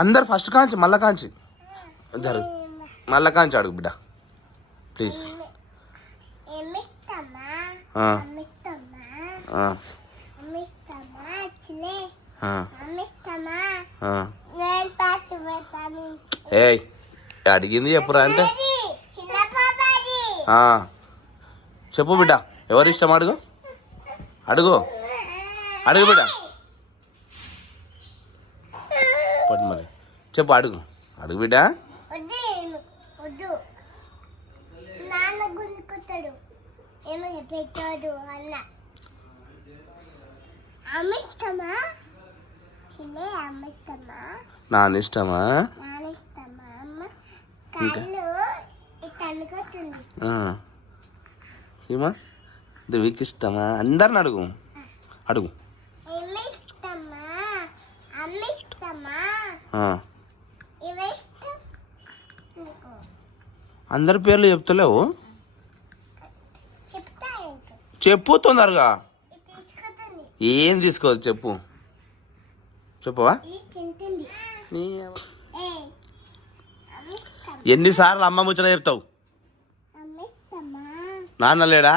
అందరు ఫస్ట్ కాంచి మళ్ళా కాంచి జరుగు మళ్ళా కాంచి అడుగు బిడ్డ ప్లీజ్. ఏయ్ అడిగింది చెప్పురా అంటే చెప్పు బిడ్డ ఎవరు ఇష్టం అడుగు అడుగు అడుగు బిడ్డ పట్టు మరి చెప్పు అడుగు అడుగు బిడ్డ. నాన్న ఇష్టమా? ఏమా దివికి ఇష్టమా? అందరిని అడుగు అడుగు. అందరి పేర్లు చెప్తలేవు, చెప్పు తొందరగా. ఏం తీసుకోదు చెప్పు, చెప్పవా? ఎన్నిసార్లు అమ్మ ముచ్చట చెప్తావు? నాన్న లేడా?